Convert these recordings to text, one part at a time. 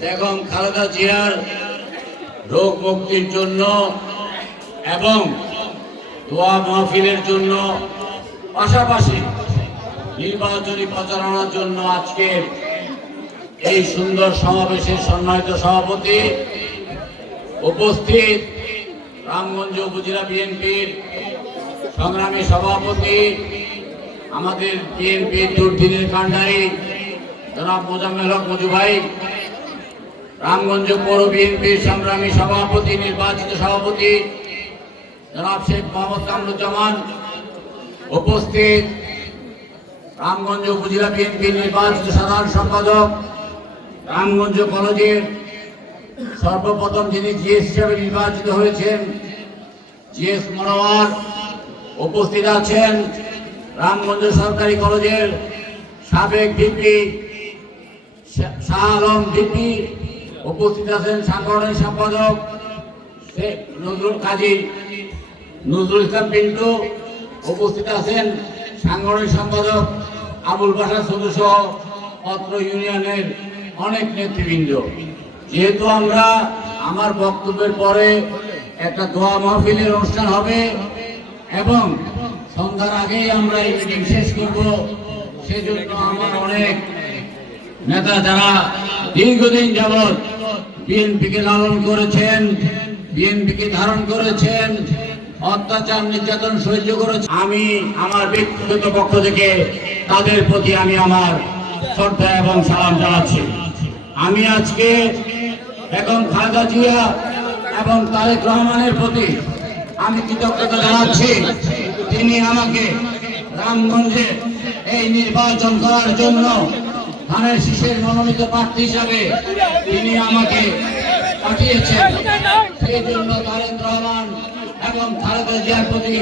বেগম খালেদা জিয়ার রোগ মুক্তির জন্য এবং দোয়া মাহফিলের জন্য পাশাপাশি নির্বাচনী প্রচারণার জন্য আজকে এই সুন্দর সমাবেশের সম্মানিত সভাপতি উপস্থিত রামগঞ্জ উপজেলা বিএনপির সংগ্রামী সভাপতি আমাদের বিএনপির দুর্দিনের কাণ্ডারি জনাব মোজাম্মেল হক মজু ভাই, রামগঞ্জ পৌর বিএনপির সংগ্রামী সভাপতি নির্বাচিত সভাপতি জনাব শেখ মোহাম্মদ কামরুজ্জামান, উপস্থিত রামগঞ্জ উপজেলা বিএনপির নির্বাচিত সাধারণ সম্পাদক, রামগঞ্জ কলেজের সর্বপ্রথম যিনি জিএস হিসাবে নির্বাচিত হয়েছেন জিএস মনোয়ার, উপস্থিত আছেন রামগঞ্জ সরকারি কলেজের সাবেক ভিপি শাহ আলম ভিপি, উপস্থিত আছেন সাংগঠনিক সম্পাদক শেখ নজরুল কাজী নজরুল ইসলাম পিন্টু, উপস্থিত আছেন সাংগঠনিক সম্পাদক আবুল বাশার সদস্য অত্র ইউনিয়নের অনেক নেতৃবৃন্দ। যেহেতু আমরা আমার বক্তব্যের পরে একটা দোয়া মাহফিলের অনুষ্ঠান হবে এবং সন্ধ্যার আগেই আমরা এই মিটিং শেষ করব, সেজন্য আমার অনেক নেতা যারা দীর্ঘদিন যাবৎ বিএনপিকে লালন করেছেন, বিএনপিকে ধারণ করেছেন, অত্যাচার নির্যাতন সহ্য করেছেন, আমি আমার ব্যক্তিগত পক্ষ থেকে তাদের প্রতি আমি আমার শ্রদ্ধা এবং সালাম জানাচ্ছি। আমি আজকে বেগম খালেদা জিয়া এবং তারেক রহমানের প্রতি আমি কৃতজ্ঞতা জানাচ্ছি। তিনি আমাকে রামগঞ্জে এই নির্বাচন করার জন্য ধানের শীষের মনোনীত প্রার্থী হিসাবে তিনি আমাকে পাঠিয়েছেন। সেই জন্য তারেক রহমান এবং খালেদা জিয়ার প্রতি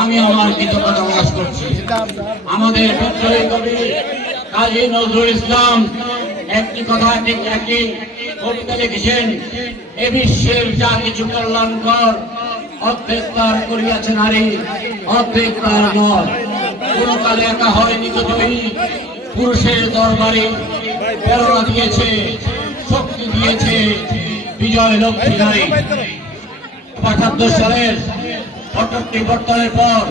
আমি আমার কৃতজ্ঞতা প্রকাশ করছি। আমাদের বিদ্রোহী কবি কাজী নজরুল ইসলাম একটি কথা ঠিক একই কবিতা লিখেছেন, এ বিশ্বের যা কিছু কল্যাণকর অর্ধেক তার করিয়াছে নারী, অর্ধেক তার নর। কোন কালে একা হয়নি তো জয়ী, পুরুষের দরবারে প্রেরণা দিয়েছে, শক্তি দিয়েছে বিজয় লক্ষ্মী নারী। ৭৫ সালের ৭৮ বর্তমানের পর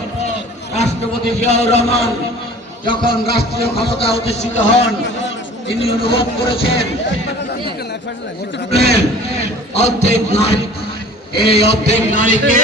রাষ্ট্রপতি জিয়াউর রহমান যখন রাষ্ট্রীয় ক্ষমতা অধিষ্ঠিত হন, তিনি অনুভব করেছেন অর্ধেক নারী, এই অর্ধেক নারীকে